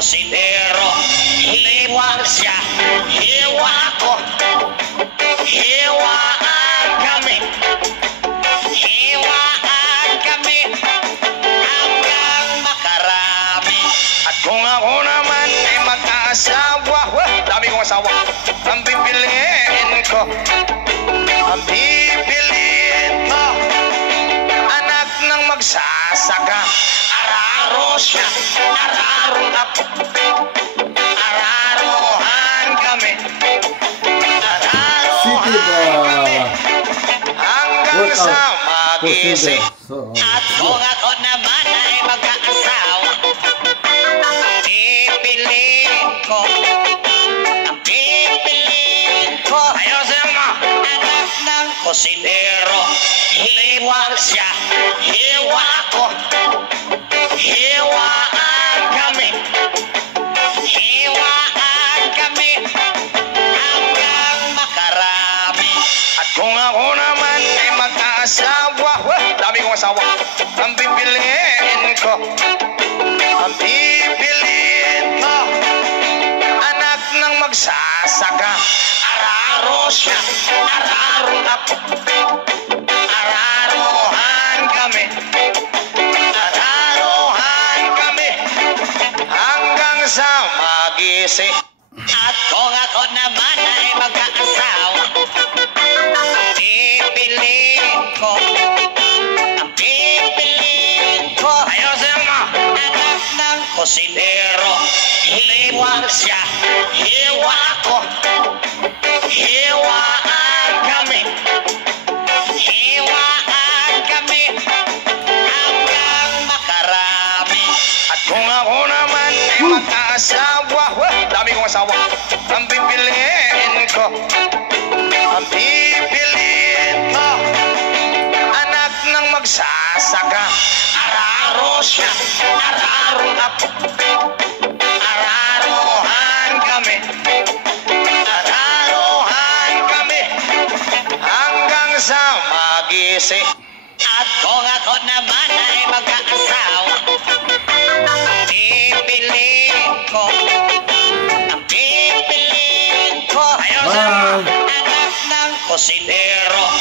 kusinero. Hiwa siya, hiwa ako. Hiwaan kami. Hiwaan kami hanggang makarami. At kung ako naman ay mag-aasawa, dami kong asawa, ang pipiliin ko, ang pipiliin ko, anak ng magsasaka. Araro siya, araro ako. Araruhan kami. Araruhan kami hanggang sa magising. At kung ako naman ay mag-aasawa, pipiliin ko, ang pipiliin ko, ayaw siyang anak ng kusinero. Hiwa siya, hiwa ako. Hiwaan kami. Hiwaan kami hanggang makarami. At kung ako naman ay mag-aasawa, dami kong asawa, ang pipiliin ko, ang pipiliin ko, anak ng magsasaka. Araro siya, araro ako. Araruhan kami. Araruhan kami hanggang sa magising. At kung ako naman ay mag-aasawa, pipiliin ko, ang pipiliin ko, ayaw siyang anak ng kusinero. Hiwa siya, hiwa ako. Hiwaan kami. Hiwaan kami hanggang makarami. At kung ako naman ay mag-aasawa, dami kong asawa, ang pipiliin ko, ang pipiliin ko, anak ng magsasaka. Araro siya, araro ako. Araruhan kami. Araruhan kami hanggang sa magising. At kung ako naman ay mag-aasawa, pipiliin ko, ang pipiliin ko, ayaw sa anak ng kusinero.